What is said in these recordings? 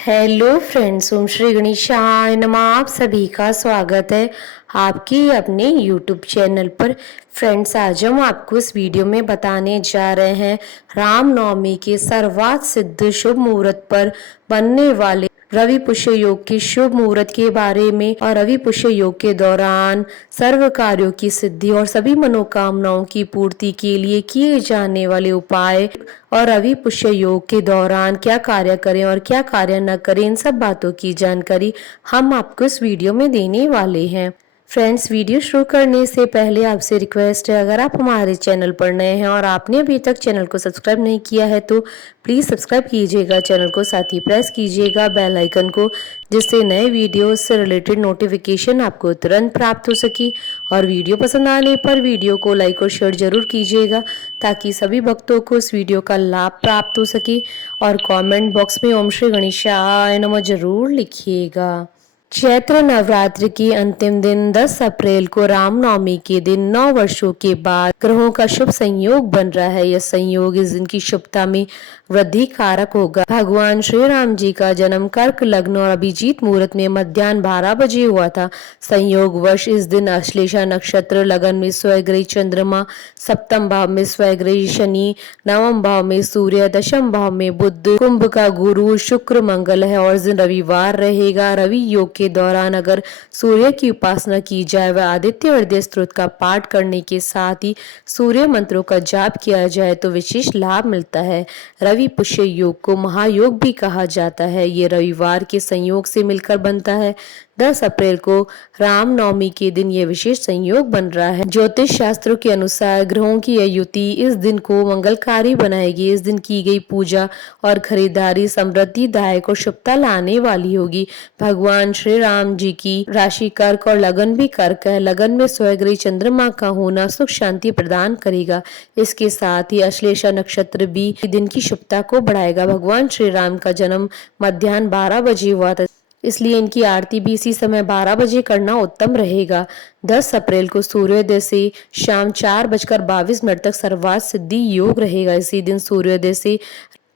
Hello friends, ओम श्री गणेशाय नमः। आप सभी का स्वागत है आपके अपने यूट्यूब चैनल पर। फ्रेंड्स, आज हम आपको इस वीडियो में बताने जा रहे हैं रामनवमी के सर्वात सिद्ध शुभ मुहूर्त पर बनने वाले रवि पुष्य योग के शुभ मुहूर्त के बारे में और रवि पुष्य योग के दौरान सर्व कार्यों की सिद्धि और सभी मनोकामनाओं की पूर्ति के लिए किए जाने वाले उपाय और रवि पुष्य योग के दौरान क्या कार्य करें और क्या कार्य न करें, इन सब बातों की जानकारी हम आपको इस वीडियो में देने वाले हैं। फ्रेंड्स, वीडियो शुरू करने से पहले आपसे रिक्वेस्ट है, अगर आप हमारे चैनल पर नए हैं और आपने अभी तक चैनल को सब्सक्राइब नहीं किया है तो प्लीज़ सब्सक्राइब कीजिएगा चैनल को, साथ ही प्रेस कीजिएगा बेल आइकन को, जिससे नए वीडियो से रिलेटेड नोटिफिकेशन आपको तुरंत प्राप्त हो सके। और वीडियो पसंद आने पर वीडियो को लाइक और शेयर जरूर कीजिएगा ताकि सभी भक्तों को इस वीडियो का लाभ प्राप्त हो सके। और कमेंट बॉक्स में ओम श्री गणेशाय नमः जरूर लिखिएगा। चैत्र नवरात्र के अंतिम दिन 10 अप्रैल को रामनवमी के दिन 9 वर्षों के बाद ग्रहों का शुभ संयोग बन रहा है। यह संयोग इस दिन की शुभता में वृद्धि कारक होगा। भगवान श्री राम जी का जन्म कर्क लग्न और अभिजीत मुहूर्त में मध्याह्न 12 बजे हुआ था। संयोग वर्ष इस दिन अश्लेषा नक्षत्र, लगन में स्वग्रही चंद्रमा, सप्तम भाव में स्वग्रही शनि, नवम भाव में सूर्य, दशम भाव में बुध, कुंभ का गुरु शुक्र मंगल है और इस दिन रविवार रहेगा। रवि योग के दौरान अगर सूर्य की उपासना की जाए व आदित्य हृदय स्तोत्र का पाठ करने के साथ ही सूर्य मंत्रों का जाप किया जाए तो विशेष लाभ मिलता है। रवि पुष्य योग को महायोग भी कहा जाता है। ये रविवार के संयोग से मिलकर बनता है। 10 अप्रैल को रामनवमी के दिन यह विशेष संयोग बन रहा है। ज्योतिष शास्त्रों के अनुसार ग्रहों की यह युति इस दिन को मंगलकारी बनाएगी। इस दिन की गई पूजा और खरीदारी समृद्धिदायक और शुभता लाने वाली होगी। भगवान श्री राम जी की राशि कर्क और लगन भी कर्क है। लगन में स्वग्रही चंद्रमा का होना सुख शांति प्रदान करेगा। इसके साथ ही अश्लेषा नक्षत्र भी दिन की शुभता को बढ़ाएगा। भगवान श्री राम का जन्म मध्याह्न 12 बजे हुआ था, इसलिए इनकी आरती भी इसी समय 12 बजे करना उत्तम रहेगा। 10 अप्रैल को सूर्योदय से शाम 4:22 तक सर्वात सिद्धि योग रहेगा। इसी दिन सूर्योदय से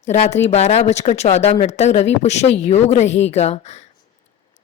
रात्रि 12:14 तक रवि पुष्य योग रहेगा।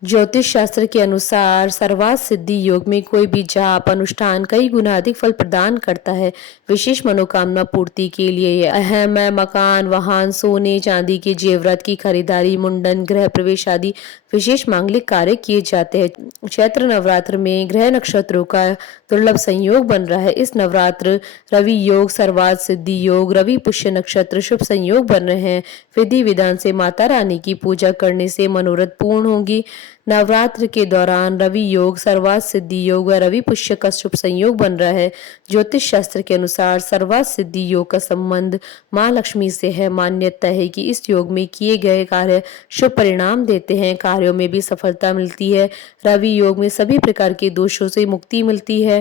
ज्योतिष शास्त्र के अनुसार सर्वात सिद्धि योग में कोई भी जाप अनुष्ठान कई गुना अधिक फल प्रदान करता है। विशेष मनोकामना पूर्ति के लिए अहम है मकान, वाहन, सोने चांदी के जेवरात की खरीदारी, मुंडन, गृह प्रवेश आदि विशेष मांगलिक कार्य किए जाते हैं। चैत्र नवरात्र में ग्रह नक्षत्रों का दुर्लभ संयोग बन रहा है। इस नवरात्र रवि योग, सर्वात सिद्धि योग, रवि पुष्य नक्षत्र शुभ संयोग बन रहे हैं। विधि विधान से माता रानी की पूजा करने से मनोरथ पूर्ण होगी। नवरात्र के दौरान रवि योग, सर्वात सिद्धि योग व रवि पुष्य का शुभ संयोग बन रहा है। ज्योतिष शास्त्र के अनुसार सर्वात सिद्धि योग का संबंध माँ लक्ष्मी से है। मान्यता है कि इस योग में किए गए कार्य शुभ परिणाम देते हैं, कार्यों में भी सफलता मिलती है। रवि योग में सभी प्रकार के दोषों से मुक्ति मिलती है।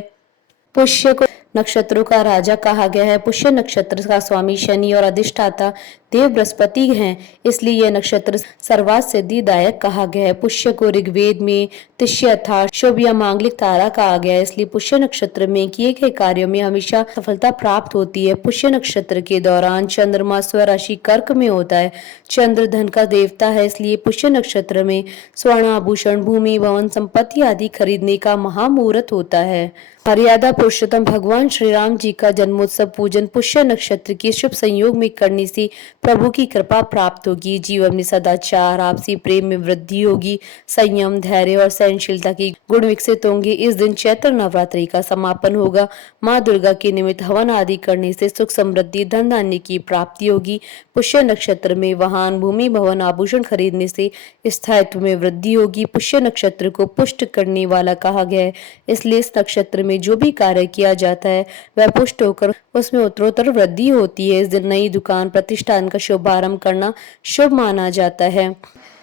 पुष्य को नक्षत्रों का राजा कहा गया है। पुष्य नक्षत्र का स्वामी शनि और अधिष्ठाता देव बृहस्पति हैं, इसलिए यह नक्षत्र सर्वात सिद्धिदायक कहा गया है। पुष्य को ऋग्वेद में तिष्य अर्थात शुभ या मांगलिक तारा कहा गया है, इसलिए पुष्य नक्षत्र में किए गए कार्यों में हमेशा सफलता प्राप्त होती है। पुष्य नक्षत्र के दौरान चंद्रमा स्वराशि कर्क में होता है। चंद्र धन का देवता है, इसलिए पुष्य नक्षत्र में स्वर्ण आभूषण, भूमि, भवन, संपत्ति आदि खरीदने का महामुहूर्त होता है। मर्यादा पुरुषोत्तम भगवान श्री राम जी का जन्मोत्सव पूजन पुष्य नक्षत्र के शुभ संयोग में करने से प्रभु की कृपा प्राप्त होगी। जीवन में सदाचार, आपसी प्रेम में वृद्धि होगी। संयम, धैर्य और सहनशीलता के गुण विकसित होंगे। इस दिन चैत्र नवरात्रि का समापन होगा। माँ दुर्गा के निमित्त हवन आदि करने से सुख समृद्धि, धन धान्य की प्राप्ति होगी। पुष्य नक्षत्र में वाहन, भूमि, भवन, आभूषण खरीदने से स्थायित्व में वृद्धि होगी। पुष्य नक्षत्र को पुष्ट करने वाला कहा गया है, इसलिए इस नक्षत्र में जो भी कार्य किया जाता है वह पुष्ट होकर उसमें उत्तरोत्तर वृद्धि होती है। इस दिन नई दुकान, प्रतिष्ठान का शुभारंभ करना शुभ माना जाता है।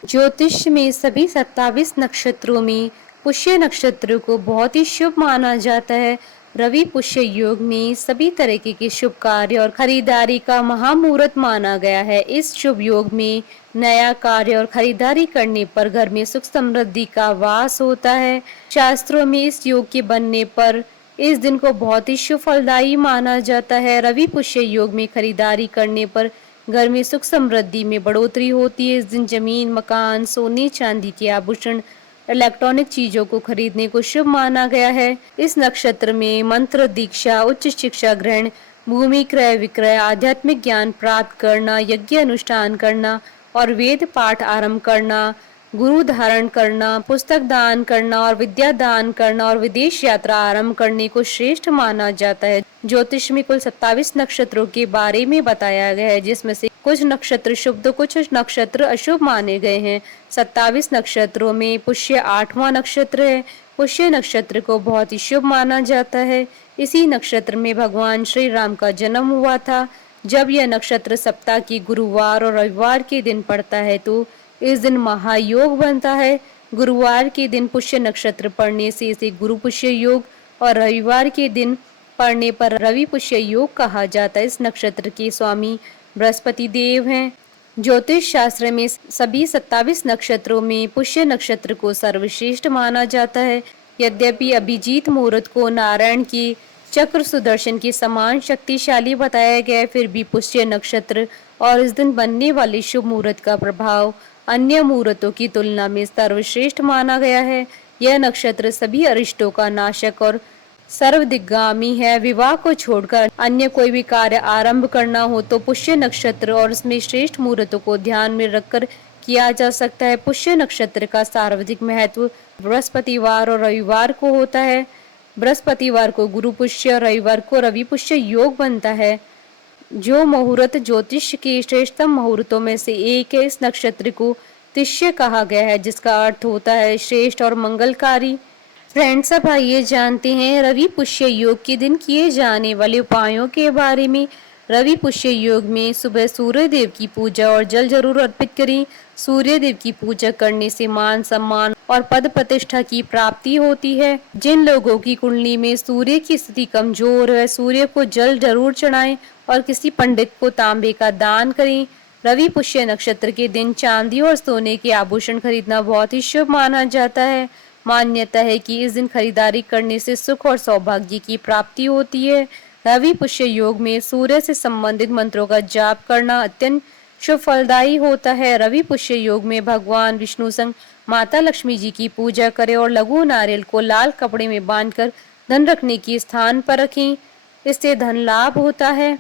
ज्योतिष में सभी 27 नक्षत्रों में पुष्य नक्षत्र को बहुत ही शुभ माना जाता है। रवि पुष्य योग में सभी तरीके के शुभ कार्य और खरीदारी का महामुहूर्त माना गया है। इस शुभ योग में नया कार्य और खरीदारी करने पर घर में सुख समृद्धि का वास होता है। शास्त्रों में इस योग के बनने पर इस दिन को बहुत ही शुभ फलदायी माना जाता है। रवि पुष्य योग में खरीदारी करने पर घर में सुख समृद्धि में बढ़ोतरी होती है। इस दिन जमीन, मकान, सोने चांदी के आभूषण, इलेक्ट्रॉनिक चीजों को खरीदने को शुभ माना गया है। इस नक्षत्र में मंत्र दीक्षा, उच्च शिक्षा ग्रहण, भूमि क्रय विक्रय, आध्यात्मिक ज्ञान प्राप्त करना, यज्ञ अनुष्ठान करना और वेद पाठ आरंभ करना, गुरु धारण करना, पुस्तक दान करना और विद्या दान करना और विदेश यात्रा आरंभ करने को श्रेष्ठ माना जाता है। ज्योतिष में कुल 27 नक्षत्रों के बारे में बताया गया है, जिसमें से कुछ नक्षत्र शुभ तो कुछ नक्षत्र अशुभ माने गए हैं। 27 नक्षत्रों में पुष्य 8वां नक्षत्र है। पुष्य नक्षत्र को बहुत ही शुभ माना जाता है। इसी नक्षत्र में भगवान श्री राम का जन्म हुआ था। जब यह नक्षत्र सप्ताह की गुरुवार और रविवार के दिन पड़ता है तो इस दिन महायोग बनता है। गुरुवार के दिन पुष्य नक्षत्र पड़ने से इसे गुरु पुष्य योग और रविवार के दिन पड़ने पर रवि पुष्य योग कहा जाता है। इस नक्षत्र के स्वामी बृहस्पति देव हैं। ज्योतिष शास्त्र में सभी 27 नक्षत्रों में पुष्य नक्षत्र को सर्वश्रेष्ठ माना जाता है। यद्यपि अभिजीत मुहूर्त को नारायण की चक्र सुदर्शन के समान शक्तिशाली बताया गया है, फिर भी पुष्य नक्षत्र और इस दिन बनने वाले शुभ मुहूर्त का प्रभाव अन्य मुहूर्तों की तुलना में सर्वश्रेष्ठ माना गया है। यह नक्षत्र सभी अरिष्टों का नाशक और सर्वदिग्गामी है। विवाह को छोड़कर अन्य कोई भी कार्य आरंभ करना हो तो पुष्य नक्षत्र और इसमें श्रेष्ठ मुहूर्तों को ध्यान में रखकर किया जा सकता है। पुष्य नक्षत्र का सर्वाधिक महत्व बृहस्पतिवार और रविवार को होता है। बृहस्पतिवार को गुरु पुष्य, रविवार को रवि पुष्य योग बनता है। जो मुहूर्त ज्योतिष के श्रेष्ठतम मुहूर्तों में से एक है। इस नक्षत्र को तिष्य कहा गया है, जिसका अर्थ होता है श्रेष्ठ और मंगलकारी। फ्रेंड्स, अब आइए जानते हैं रवि पुष्य योग के दिन किए जाने वाले उपायों के बारे में। रवि पुष्य योग में सुबह सूर्य देव की पूजा और जल जरूर अर्पित करें। सूर्य देव की पूजा करने से मान सम्मान और पद प्रतिष्ठा की प्राप्ति होती है। जिन लोगों की कुंडली में सूर्य की स्थिति कमजोर है, सूर्य को जल जरूर चढ़ाएं और किसी पंडित को तांबे का दान करें। रवि पुष्य नक्षत्र के दिन चांदी और सोने के आभूषण खरीदना बहुत ही शुभ माना जाता है। मान्यता है कि इस दिन खरीदारी करने से सुख और सौभाग्य की प्राप्ति होती है। रवि पुष्य योग में सूर्य से संबंधित मंत्रों का जाप करना अत्यंत शुभ फलदायी होता है। रवि पुष्य योग में भगवान विष्णु संग माता लक्ष्मी जी की पूजा करें और लघु नारियल को लाल कपड़े में बांधकर धन रखने के स्थान पर रखें। इससे धन लाभ होता है।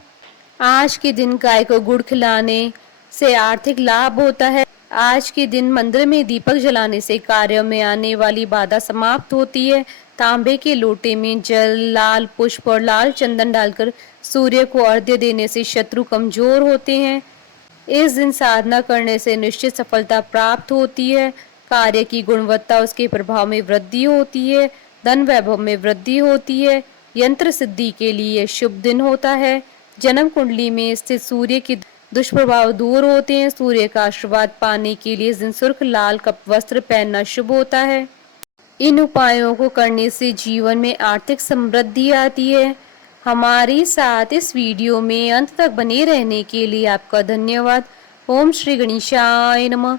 आज के दिन गाय को गुड़ खिलाने से आर्थिक लाभ होता है। आज के दिन मंदिर में दीपक जलाने से कार्यों में आने वाली बाधा समाप्त होती है। तांबे के लोटे में जल, लाल पुष्प और लाल चंदन डालकर सूर्य को अर्घ्य देने से शत्रु कमजोर होते हैं। इस दिन साधना करने से निश्चित सफलता प्राप्त होती है। कार्य की गुणवत्ता, उसके प्रभाव में वृद्धि होती है। धन वैभव में वृद्धि होती है। यंत्र सिद्धि के लिए शुभ दिन होता है। जन्म कुंडली में स्थित सूर्य के दुष्प्रभाव दूर होते हैं। सूर्य का आशीर्वाद पाने के लिए इस दिन सुर्ख लाल कप वस्त्र पहनना शुभ होता है। इन उपायों को करने से जीवन में आर्थिक समृद्धि आती है। हमारे साथ इस वीडियो में अंत तक बने रहने के लिए आपका धन्यवाद। ओम श्री गणेशाय नमः।